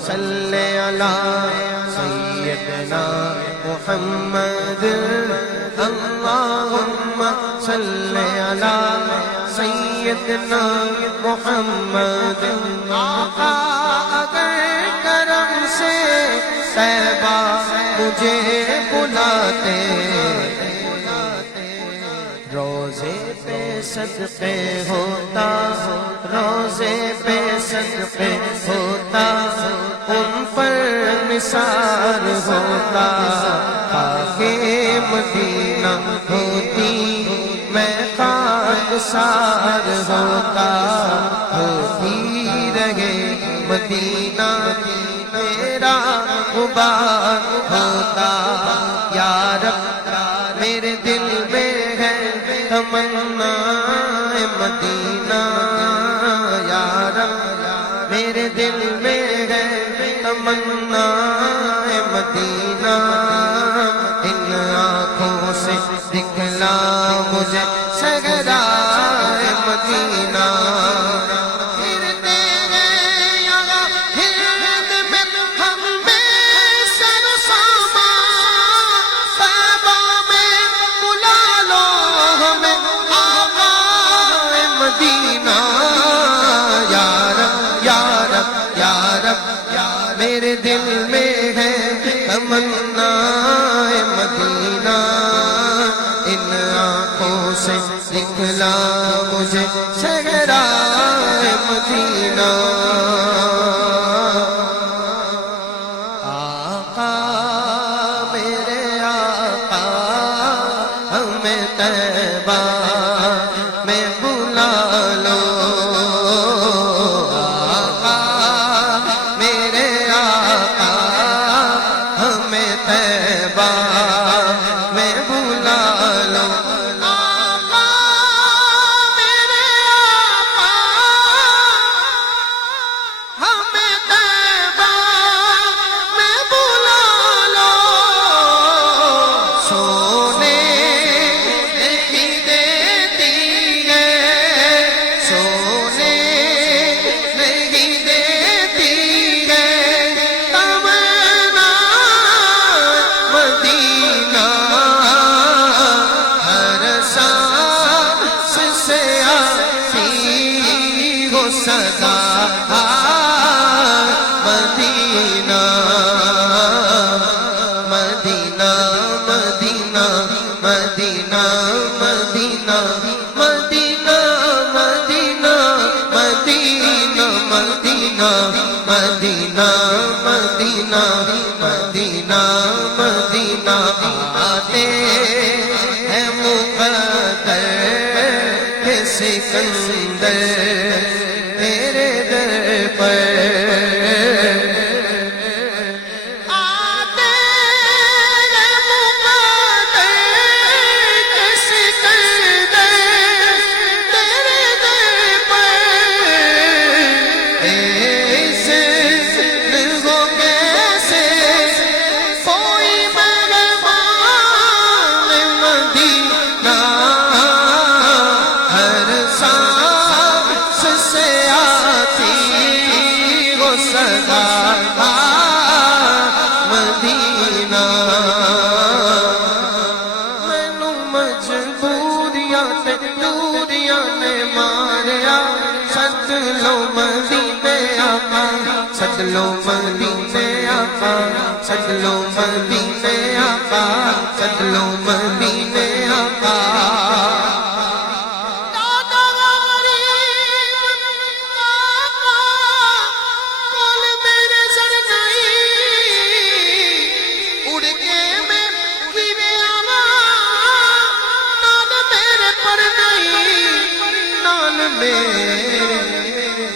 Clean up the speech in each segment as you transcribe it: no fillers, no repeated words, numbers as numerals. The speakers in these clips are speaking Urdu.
صل علی سیدنا محمد اللہم صل علی سیدنا محمد آقا اگر کرم سے طیبہ مجھے بلاتے روزے پہ صدقے ہوتا روزے پہ صدقے ہوتا ان پر نثار ہوتا خاک مدینہ ہوتی میں خاکسار ہوتا ہوتی رہے مدینہ میرا غبار ہوتا یا رب میرے دل میں ہے تمنا مدینہ یا رب میرے دل میں ہے تمنا مدینہ ان آنکھوں سے دکھلا مجھے صحرائے مدینہ میرے دل میں ہے تمنا مدینہ ان آنکھوں سے دکھلا مجھے صحرائے مدینہ آقا میرے آقا ہمیں طیبہ میں بلا لو صدا مدینہ مدینہ مدینہ مدینہ مدینہ مدینہ مدینہ مدینہ مدینہ مدینہ مدینہ مدینہ مدینہ آتے ہیں مقدر کے سکندر تیرے در پر آتے ہیں مقدر کے سکندر تیرے در پر ایسے ہو کیسے کوئی مہمان مدینہ ہر سانس سے آتی وہ صدا مدینہ مینوں مجبوریاں تے دوریاں نے ماریا سد لو مدینے آقا سد لو مدینے آقا سد لو مدینے آقا سد لو مدینے آقا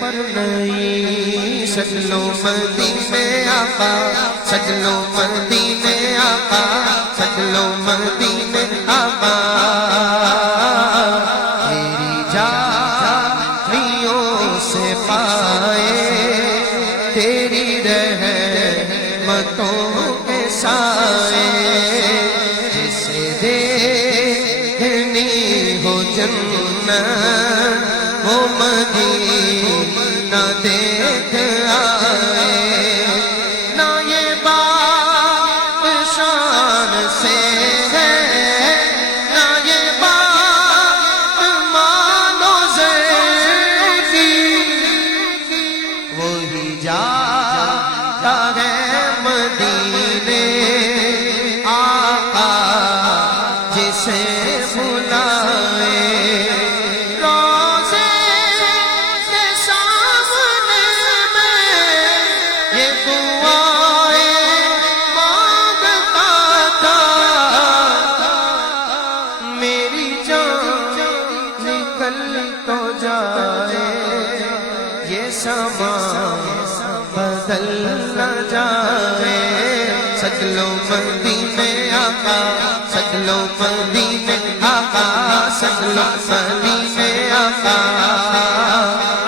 پر نہیں سجلو مدینے آقا سجلو مدینے آقا سجلو مدینے آقا تیری جاریوں سے پائے تیری رحمتوں کے سائے جسے دیکھنی ہو جنت وہ مدینہ دیکھ آئے ہی جاتا ہے مدینے آقا جسے بلائے روزے کے سامنے میں یہ دعائیں مانگتا تھا میری جان نکل تو جائے یہ سما بدل نہ جائے سج لو مدینے آقا سج لو مدینے آقا سج لو مدینے آقا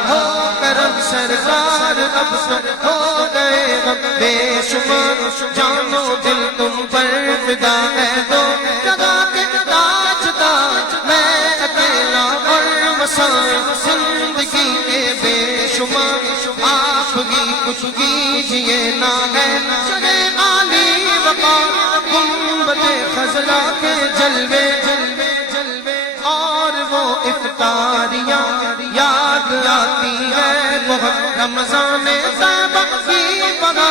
ہو کرم سرکار اب تو ہو گئے غم بے شمار جانو دل تم پر فدا ہے دو جگہ کے تاجدار میں اکیلا اور مسائل زندگی کے بے شمار آپ کی کچھ کیجئے نہ ہے شرے عالی وقار گنبد خزرہ کے جلوے اور وہ افطاریاں یاد آتی ہے بہت رمضان طیبہ کی بہار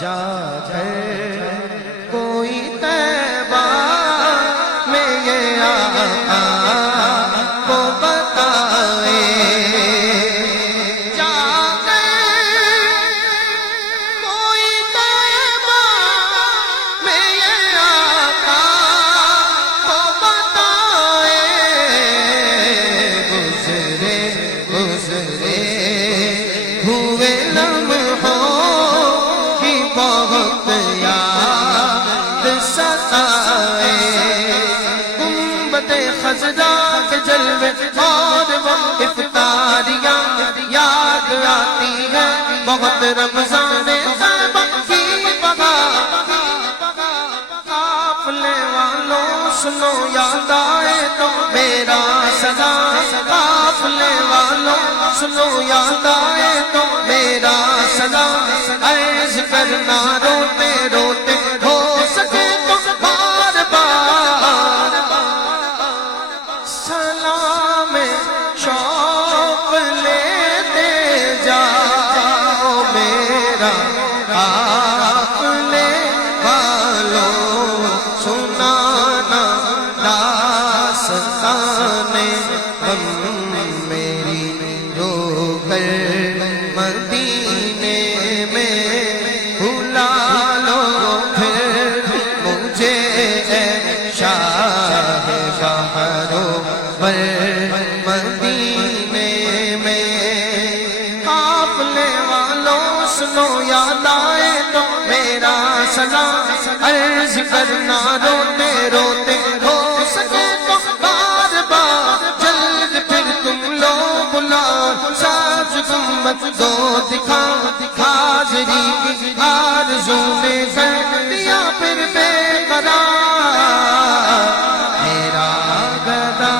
جا کر کوئی طیبہ میں یہ آقا کو بتائے جا کر کوئی طیبہ میں یہ آقا کو بتائے گزرے ہوئے لمحوں کی بہت یاد ستائے گنبد خزرہ کے جلوے اور وہ افطاریاں یاد آتی ہے بہت رمضان طیبہ کی بہار قافلے والوں سنو یاد آئے تو میرا سلام قافلے والوں سنو یاد آئے تو میرا سلام عرض کرنا روتے روتے ہو سکے تو بار بار سلام شوق لیتے جاؤ میرا قافلے والوں سنانا داستان غم میری رو کر مدینے میں بھلا لو پھر مجھے اے شاہ بہارو پر مدینے میں قافلے والوں سنو یاد آئے تو میرا سلام عرض کرنا روتے روتے ہو سکے تو بار بار جلد پھر تم لو بلا ساز گنبد دو دکھا حاضری کی آرزو نے کر دیا پھر بے قرار میرا گدا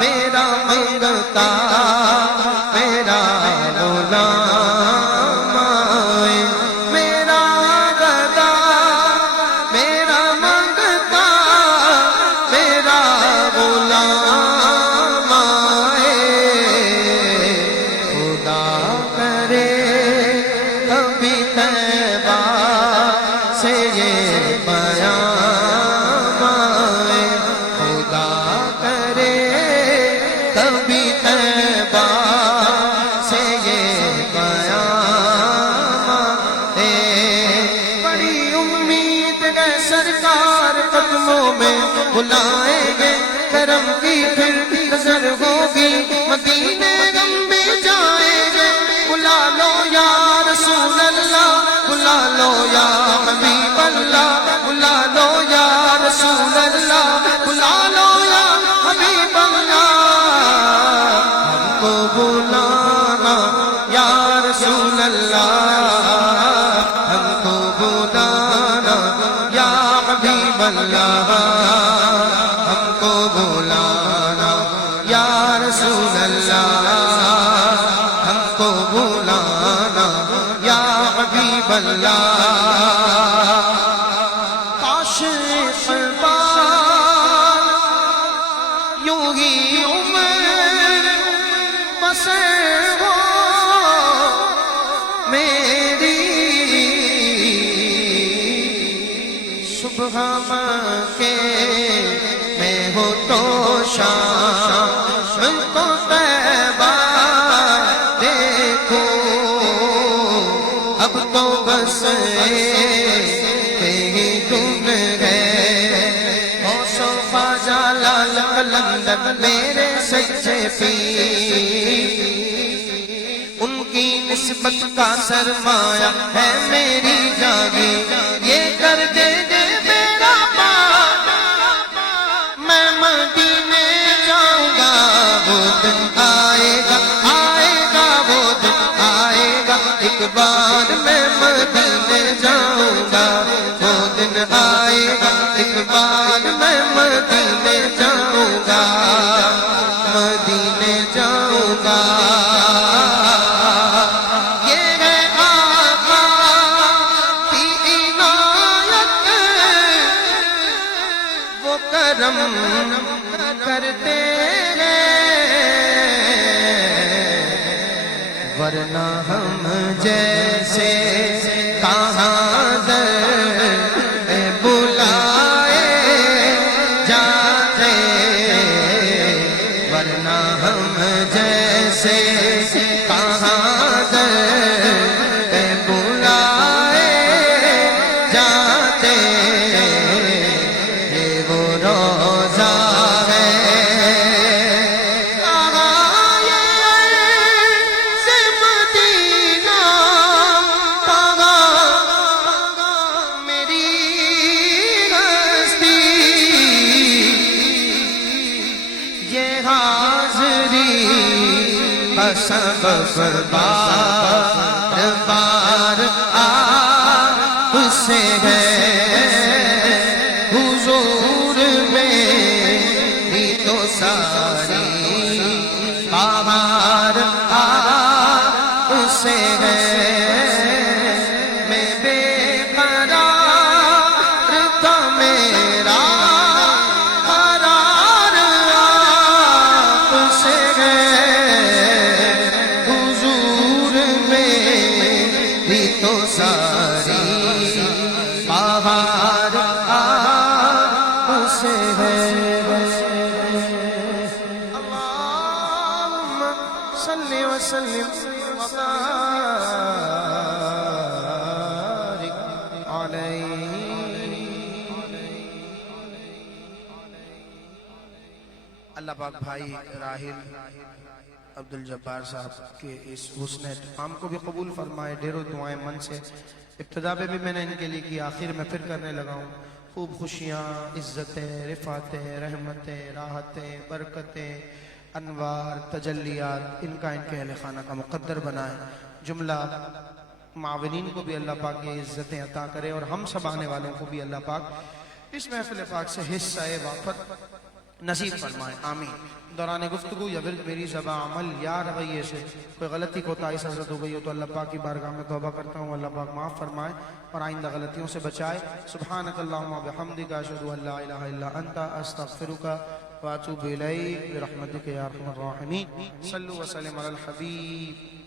میرا منگتا میرا غلام آئے میرا گدا میرا منگتا میرا غلام آئے خدا کرے کبھی طیبہ سے یہ پیام آئے خدا کرے کبھی طیبہ سے یہ پیام آئے بڑی امید ہے سرکار قدموں میں بلائیں گے کرم کی پھر نظر ہوگی مدینے غم میں جائیں گے بلا لو یا رسول اللہ بلا لو یا حبیب اللہ بلا لو یا رسول اللہ بلا لو یا حبیب اللہ ہم کو بلانا یا رسول اللہ ہم کو بلانا یا حبیب اللہ ہم کو بلانا یا رسول اللہ ہم کو بلانا یا حبیب اللہ کاش اقبال یوں ہی عمر سنگتی ان کی نسبت کا سرمایہ ہے میری جاگی یہ کر دے دے میرا پاک میں مدینے جاؤں گا وہ دن آئے گا وہ دن آئے گا ایک بار میں مدینے جاؤں گا وہ دن آئے گا ایک بار میں مدینے جاؤں گا مدینے جاؤں گا یہ ہے آقا کی عنایت وہ کرم کرتے ورنہ ہم جیسے کہاں در بلائے جاتے ورنہ ہم جیسے کہاں در بلائے جاتے یہ وہ روزہ سبب بار بار آپ سے ہے حضور میری تو ساری بہار آپ سے ہے میں بے قرار تھا میرا قرار آپ سے ہے ساری بہار آپ سے ہے اللہم صلی وسلم وبارک علیہ اللہ پاک بھائی راحل عبدالجبار صاحب کے اس حسن اہتمام کو بھی قبول فرمائے ڈھیروں دعائیں من سے ابتدا پہ بھی میں نے ان کے لیے کی آخر میں پھر کرنے لگا ہوں خوب خوشیاں عزتیں رفعتیں رحمتیں راحتیں برکتیں انوار تجلیات ان کا ان کے اہل خانہ کا مقدر بنائے جملہ معاونین کو بھی اللہ پاک یہ عزتیں عطا کرے اور ہم سب آنے والوں کو بھی اللہ پاک اس محفل پاک سے حصہ وافر نصیب فرمائے آمین دوران گفتگو یا ورد میری زبان عمل یا رویے سے کوئی غلطی کوتاہی سے حضرت ہو گئی ہو تو اللہ پاک کی بارگاہ میں توبہ کرتا ہوں اللہ پاک معاف فرمائے اور آئندہ غلطیوں سے بچائے سبحانک اللہم و بحمدک اشہد ان لا الہ الا انت استغفرک واتوب الیک برحمتک یا ارحم الراحمین صلو وسلم علی الحبیب